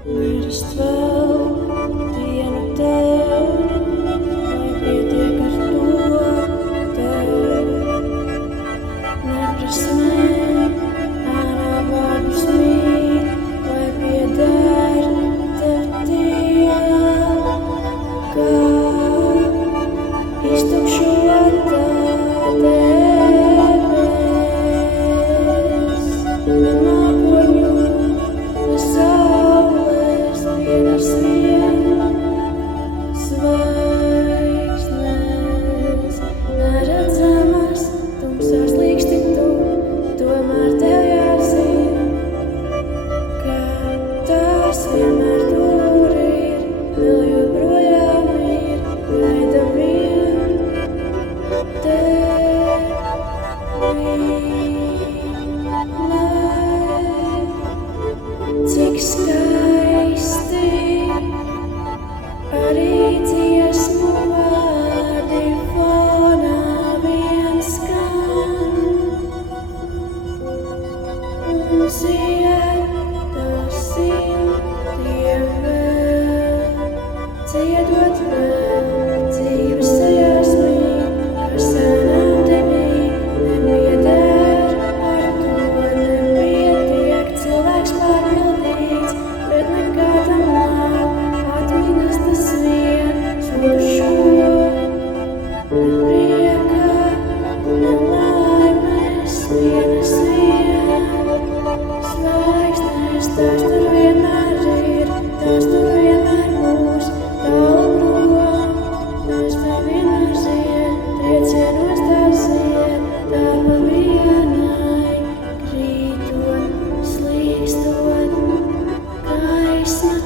Mirst vēl dienu tev, vai pietiek ar to tev? Neprasi manā vārdus mīt, vai pieder tev tie, kā iztukšota debes, ne mākoņu, ne saules dienas vien, zvaigznes neredzamas, tumsās līksti tu, tomēr tev jāzina, ka tās vienmēr tur ir, vēl joprojām ir, gaida vien tevi, lai cik skaisti arī dziesmu vārdi fonā vien skan, un ziedot simtiem vēl, dziedot vēl dzīves ceļās mīt, kas senām tevī nepieder, ar to nepietiek, cilvēks pārpildīts, bet nekādam nav atmiņas tas vien, zudušo, ne prieka, ne laimes, vienas vien, zvaigznes, tās tur vienmēr ir, tās tur vienmēr būs, tālu prom, tās tev vienmēr zied, triecienos tās zied, tā pa vienai, krītot, slīkstot, gaisma